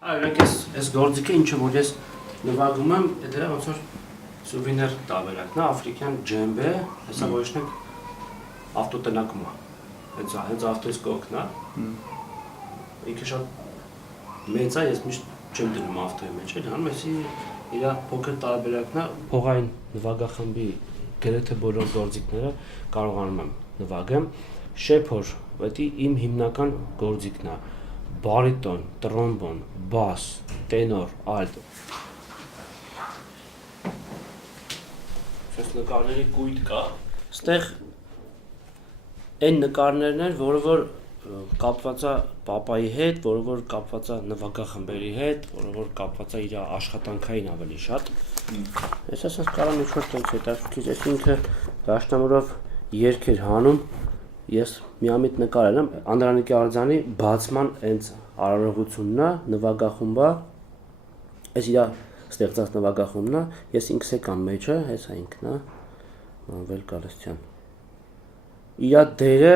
Այո, այս գործիքը ինչը որ ես նվագում եմ, դրա ոնց որ սուվենիր տարբերակն է, աֆրիկյան ջեմբե, հեսա ոչնեք ավտոտնակում է։ Հենց ավտոյից կողքն է։ Ինքը շատ մեծ է, ես միշտ չեմ դնում ավտոյի մեջ, էլ հանում էսի իր փոքր տարբերակն է, փողային նվագախմբի գրեթե բոլոր գործիքները կարողանում եմ նվագեմ։ Շեփոր, դա իմ հիմնական գործիքն է։ Բարիտոն, տրոմբոն, բաս, տենոր, ալտ։ Այս նկարների կույտ կա։ Ստեղ այն նկարներն են, որը որ կապված է պապայի հետ, որը որ կապված է նվագախմբերի հետ, որը որ կապված է իր աշխատանքային ավելի շատ։ Ես ասած կարամ ինչ-որ տենց հետաքրքիր, ես ինքը դաշնամուրով երգ էր հանում, ես միամիտ նկարել եմ Անդրանիկ Արձանի բացման հենց արարողությունն է, նվագախումբը, այս իր ստեղծած նվագախումբն է, ես ինքս եկամ մեջը, հեսա ինքն է, Մանվել Գալստյան։ Իր դերը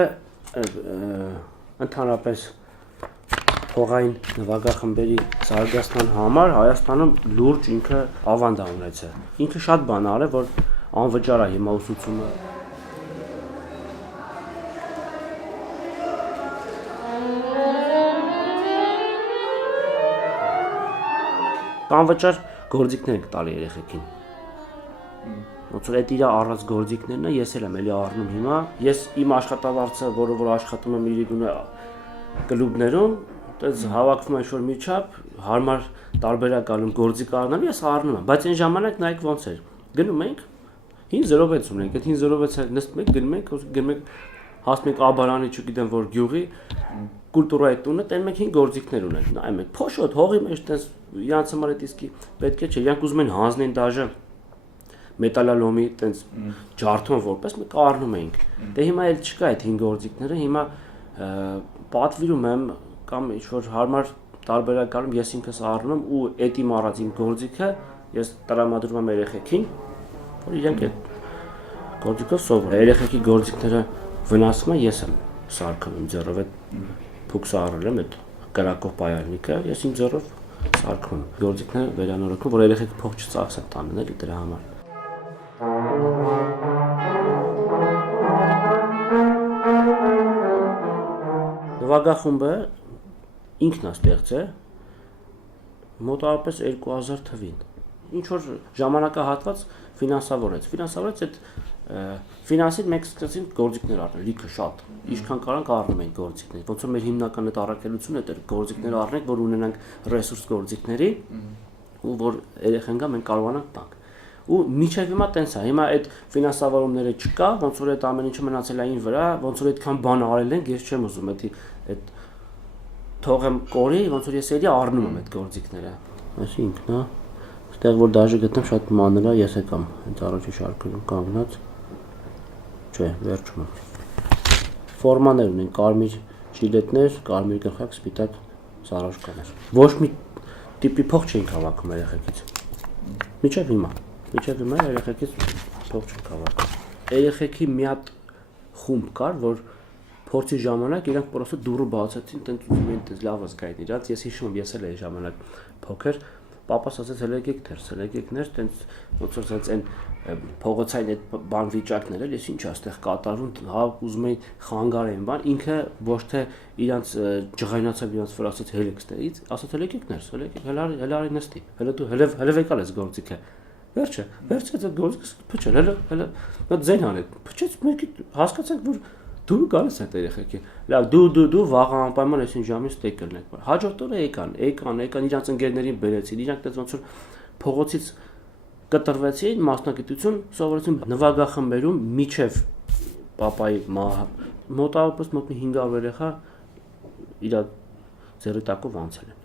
ընդհանրապես փողային նվագախմբերի զարգացման համար Հայաստանում լուրջ ինքը ավանդ է ունեցել։ Ինքը շատ բան արել, որ անվճար է հիմա ուսուցումը։ Անվճար գործիքներ ենք տալի երեխեքին։ Ոնց որ այդ իր առած գործիքներն է, ես էլ եմ էլի առնում հիմա։ Ես իմ աշխատավարձը, որը որ աշխատում եմ Իրիգունի կլուբներում, այդպես հավաքվում են շոր միջապ, հարմար տարբերակ ալում գործիք առնելու, ես առնում եմ, բայց այն ժամանակ նայեք ոնց էր։ Գնում ենք 506 ունենք, այդ 506-ը նստում ենք, գնում ենք հասնում ենք Աբարանի, չգիտեմ որ գյուղի կուլտուրայի տունը, տեն մենք 5 գործիքներ ունենք, նայում ենք, փոշոտ, հողի մեջ տես իրանց համար այդ իսկի պետք է չէ, իրանք ուզում են հանձնեն դաժե մետալալոմի տենց ջարդում որպես մենք առնում էինք։ Դե հիմա էլ չկա այդ 5 գործիքները, հիմա պատվիրում եմ կամ ինչ որ հարմար տարբերակ անում, ես ինքս առնում եմ ու այդ իմ առած իմ գործիքը ես տրամադրում եմ երեխեքին, որ իրենք այդ գործիքով սովոր։ Երեխեքի գործիքները վնասում են, ես եմ սարքում իմ ձեռով այդ փուքսը առել եմ այդ կրակով պայալնիկը, ես իմ ձեռով սարքում եմ։ Գործիքները վերանորոգում, որ երեխեքը փող չծախսեն տանեն էլի դրա համար։ Նվագախումբը ինքն է ստեղծել մոտավորապես 2000 թվին։ Ինչ որ ժամանակահատված ֆինանսավորեց այդ ֆինանսից մենք սկսեցինք գործիքներ առնել, լիքը շատ։ Ինչքան կարանք առնում ենք գործիքներ։ Ոնց որ մեր հիմնական այդ առաքելությունը այդ գործիքները առնենք, որ ունենանք ռեսուրս գործիքների ու որ երեխան գա մենք կարողանանք տանք։ Ու միջև հիմա տենց է, հիմա այդ ֆինանսավորումները չկա, ոնց որ այդ ամեն ինչը մնացել է ին վրա, ոնց որ այդքան բան արել ենք, ես չեմ ուզում այդ թողեմ կորի, ոնց որ ես էլի առնում եմ այդ գործիքները։ Այս ինքն է։ Այդտեղ որ դաժե գտնեմ շատ մանր է, ես եկամ հենց առաջի շարքում կանգնած։ Չէ, վերջում եմ։ Ֆորմաներ ունեն, կարմիր ժիլետներ, կարմիր գլխակ, սպիտակ սարոշկաներ։ Ոչ մի տիպի փող չենք հավաքում երեխեքից։ Միջև հիմա երեխեքից փող չենք հավաքում։ Երեխեքի մի հատ խումբ կար, որ փորձի ժամանակ իրանք պրոստը դուրը բացեցին, տենց ուզում էին տենց լավ զգային իրանք, ես հիշում եմ, ես էլ էի ժամանակ փոքր, պապաս ասաց հելեկեք ներ, տենց ոնց որ տենց այն փողոցային այդ բան վիճակներ էլ, ես ինչ աստեղ կատարում, հա ուզում էին խանգարեն բան, ինքը ոչ թե իրանք ջղայնացավ իրանք վրա ասաց հելեքստերից, ասաց հելեկեք ներ, հելարի նստի, հələ դու հələ եկալ ես գործիքը։ Վերջը այդ գործիքը փչել, հələ նա ձեն հանեց, փչեց մենք հասկացանք որ դու գալիս եք երեխեքի։ Լավ, դու վաղ անպայման այսին ժամից տեղ կլնեք։ Հաջորդ օրը եկան, իրանց ընկերներին բերեցին, իրանք դες ոնց որ փողոցից կտրվեցին, մասնակցություն սովորեցին նվագախմբերում միջև պապայի մահը։ Մոտավորապես մոտ 500 երեխա իր ձեռի տակով անցել են։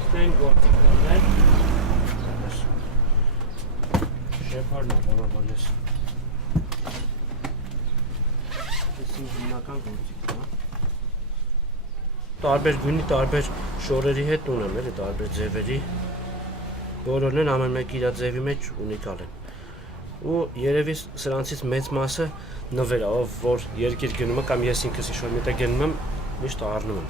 Ստեն գործիքներն շեփարն է, որով ես հիմնական գործիքն է։ Տարբեր գույնի, տարբեր շորերի հետ ունեմ, էլի տարբեր ձևերի, բոլորն են ամեն մեկ իր ձևի մեջ ունիկալ են։ Ու երևի սրանցից մեծ մասը նվեր է, ով որ երկիր գնում է կամ ես ինքս ինչ-որ միտեղ գնում եմ, միշտ առնում եմ։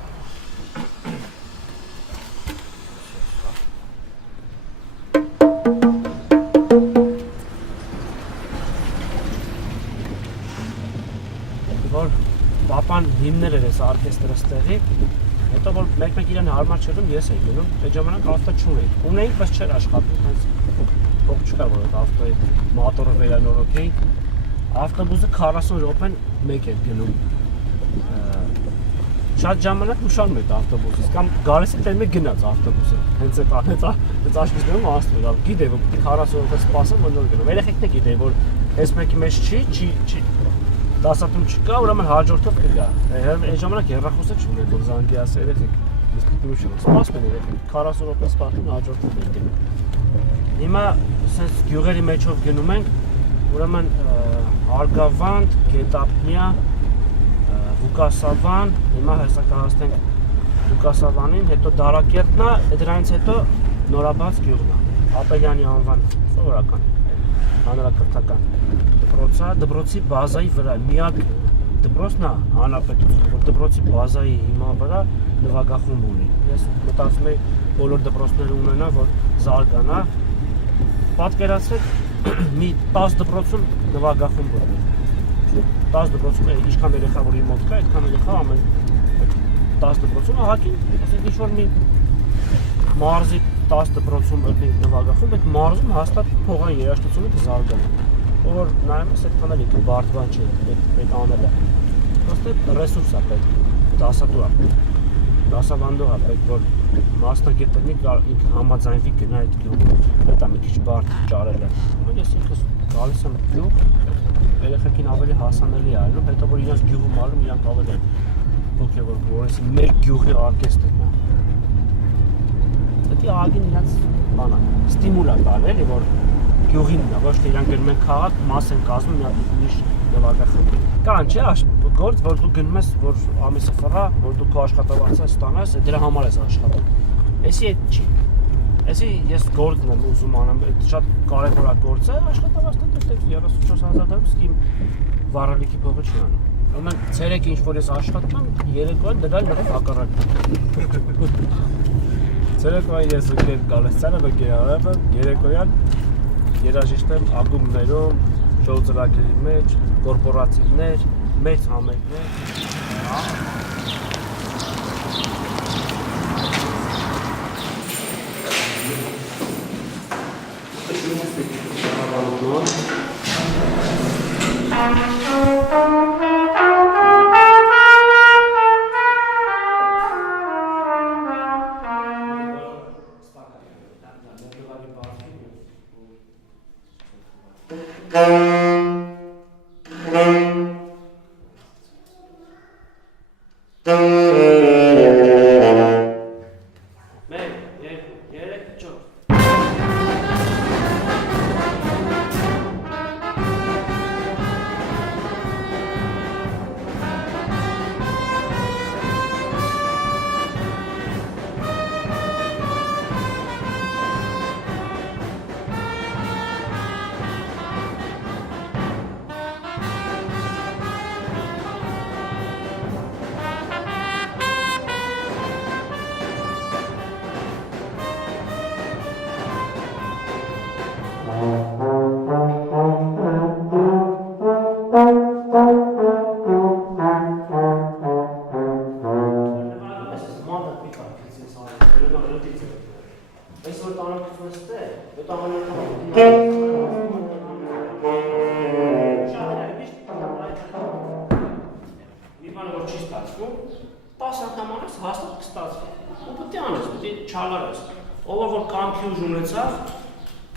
նման հիմներ էր այս օրկեստրը ստեղի, հետո որ մեկ-մեկ իրան հարմար չերում ես էի գնում, այդ ժամանակ ավտո չունեի։ Ունեի, բայց չէր աշխատում, հենց փող չկար որ այդ ավտոյի մոտորը վերանորոգեի։ Ավտոբուսը 40 րոպեն մեկ էր գնում։ Շատ ժամանակ ուշանում էր ավտոբուսից կամ գալիս էր մեկ գնաց ավտոբուսը։ Հենց այդ աշխիժներում ասում էր, գիտեի որ 40 րոպե սպասեմ որ նոր գնամ։ Երեխեքն է գիտեի որ այս մեկի մեջ չի դասատում չկա, ուրեմն հաջորդով կգա։ Այդ ժամանակ հեռախոսը չուներ, որ զանգի ասել երեխեք, ես պիտի ուշեմ։ Սպասում են երեխեք, 40 րոպե սպասում հաջորդով են գնում։ Հիմա sense գյուղերի մեջով գնում ենք, ուրեմն Արգավանդ, Գետապնյա, Վուկասավան, հիմա հեսա կհասնենք Վուկասավանին, հետո Դարակերտնա, դրանից հետո նորաբաց գյուղն է, Ապելյանի անվան, սովորական, հանրակրթական դպրոցա, դպրոցի բազայի վրա, միակ դպրոցն է հանրապետություն, որ դպրոցի բազայի հիմա վրա նվագախումբ ունի։ Ես մտածում եմ բոլոր դպրոցները ունենա, որ զարգանա։ Պատկերացրեք մի 10 դպրոցում նվագախումբ ունի։ 10 դպրոցում ինչքան երեխա որ իր մոտ կա, այդքան երեխա ամեն 10 դպրոցում ահագին, ասենք ինչ որ մի մարզի 10 դպրոցում ունի նվագախումբ, այդ մարզում հաստատ փողային երաժշտությունը կզարգանա։ Որ նայում ես այդքան էլ ինքը բարդ բան չէ, այդ անելը։ Պրոստե ռեսուրս է պետք, դասատու է պետք, դասավանդող է պետք, որ մասնագետը ինքը համաձայնվի գնա այդ գյուղում, դա մի քիչ բարդ ճարելը։ Ես ինքս գալիս եմ գյուղ, երեխեքին ավելի հասանելի է այլում, հետո որ իրանց գյուղում ալում, իրանք ավելի են ոգևոր, որովհետեւ մեր գյուղի օրկեստրն է։ Դա ագին իրանց բան է, ստիմուլ է տալ էլի, որ գյուղին նա ոչ թե իրանք գնում են քաղաք, մաս են կազմում մի ուրիշ նվագախմբ։ Կան չէ, գործ որ դու գնում ես, որ ամիսը ֆռա, որ դու քո աշխատավարձը ստանաս, դրա համար ես աշխատում։ Էսի այդ չի։ Էսի ես գործն եմ ուզում անեմ, շատ կարևոր է գործը, աշխատավարձը դուք 34000 դրամ սկիմ վառելիքի փողը չի անում։ Ուրեմն ցերեկ ինչ որ ես աշխատում եմ, երեկոյան դրա լրիվ հակառակն։ Ցերեկոյան ես ուղղել գալիս ցանը գերարը, երեկոյան երաժիշտ եմ ակումբներում, շոու ծրագրերի մեջ, կորպորատիվներ, մեծ համերգներ։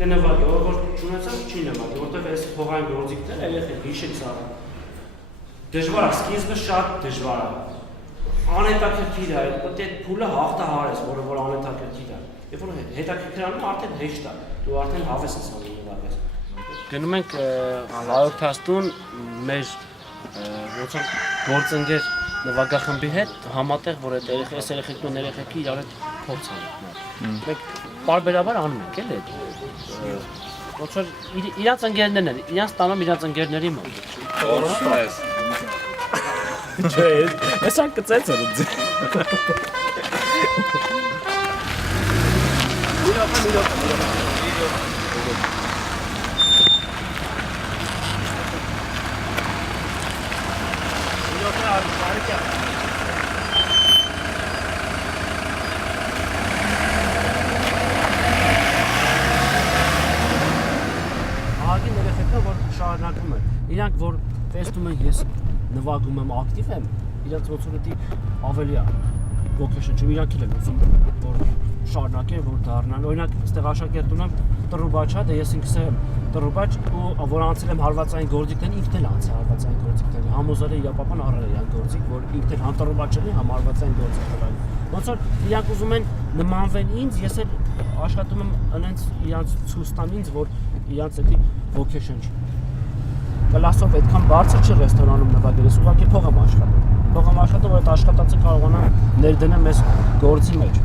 Կնվագի, որ չունեցավ չի նվագի, որտեղ այս փողային գործիքները երեխեք հիշեք սարը։ Դժվար է, սկիզբը շատ դժվար է։ Անհետաքրքիր է, պետք է փուլը հաղթահարես, որ անհետաքրքիր է։ Երբ որ հետաքրքրանում արդեն հեշտ է, դու արդեն հավես ես անում նվագես։ Գնում ենք հաղորդաստուն մեր ոնց որ գործընկեր նվագախմբի հետ համատեղ, որ այդ երեխեքն ու երեխեքի իրար հետ փորձ անեն։ Մենք բարբերաբար անում ենք էլի այդ ոնց որ իրանց ընկերներն են, իրանց տանում իրանց ընկերների մոտ։ Որոշ Չէ, ես անկծեց արուց։ Իրոք հասկանում եք, իրանք որ տեսնում են ես նվագում եմ ակտիվ եմ, իրանք ոնց որ դա ավելի է vocation չեմ, իրանք էլ են ուզում որ շարունակեն, որ դառնան։ Օրինակ, այստեղ աշակերտ ունեմ տրուբաչ, դե ես ինքս եմ տրուբաչ ու որ անցել եմ հարվածային գործիքներին, ինքն էլ անցել հարվածային գործիքներին։ Համոզել է իր պապան առել է այն գործիք, որ ինքն էլ համ տրուբաչ է, համ հարվածային գործիք տվել։ Ոնց որ իրանք ուզում են նմանվեն ինձ, ես էլ աշխատում եմ այնց իրանք ցույց տամ ինձ, որ իրանք էդի vocation չի։ Կլասով այդքան բարձր չի ռեստորանում նվագել, ես ուղղակի փող եմ աշխատում։ Փող եմ աշխատում, որ այդ աշխատածը կարողանամ ներդնեմ այս գործի մեջ։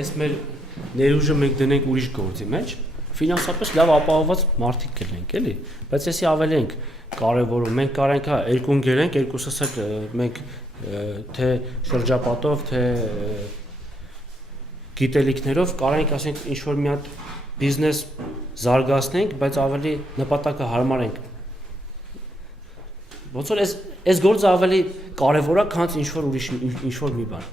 Այս մեր ներուժը մենք դնենք ուրիշ գործի մեջ, ֆինանսապես լավ ապահովված մարդիկ կլինենք, էլի, բայց եսի ավելի ենք կարևորում, մենք կարենք երկու ընկեր ենք, երկուսս էլ մենք թե շրջապատով, թե գիտելիքներով կարենք ասենք ինչ-որ մի հատ բիզնես զարգացնենք, բայց ավելի նպատակը հարմարենք։ Ոնց որ այս գործը ավելի կարևոր է, քան ինչ-որ ուրիշ ինչ-որ մի բան։